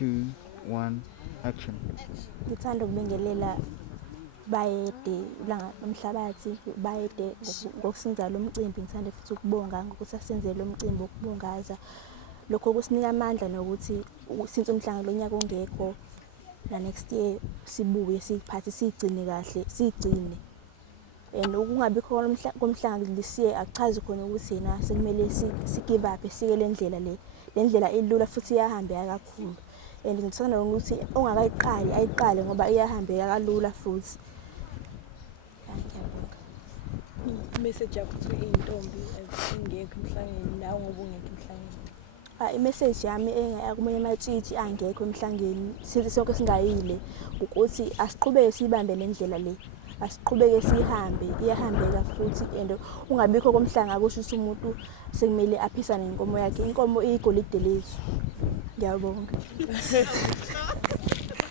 2, 1, action. Ngithanda ukubingelela bayede ulanga lomhlabathi bayede ngokusinza lo mcimbi. Ngithanda futhi ukubonga ngokuthi asenzele lo mcimbi wokubungaza. Lokho kusinika amandla nokuthi since umhlanga lo nyaka ongekho na next year sibuye siphathe sigcine kahle sigcine. And ukungabikho komhlanga lisiye akuchazi khona ukuthi yena sekumele sigive up sike le ndlela elula futhi iyahambeka kakhulu. And ngithanda ukuthi ongakayiqali ayiqale ngoba iyahambeka kalula futhi. Ngiyabonga. Message yakho ukuthi intombi ingekho emhlangeni nawe ngoba ungekho emhlangeni. I-message yami engakumunye amatshitshi angekho emhlangeni sithi sonke singayile ukuthi asiqhubeke sibambe le ndlela le. Asiqhubeke sihambe iyahambeka futhi and ungabikho komhlanga akusho ukuthi umuntu sekumele aphisane nenkomo yakhe. Inkomo igolide lethu. Ngiyabonga.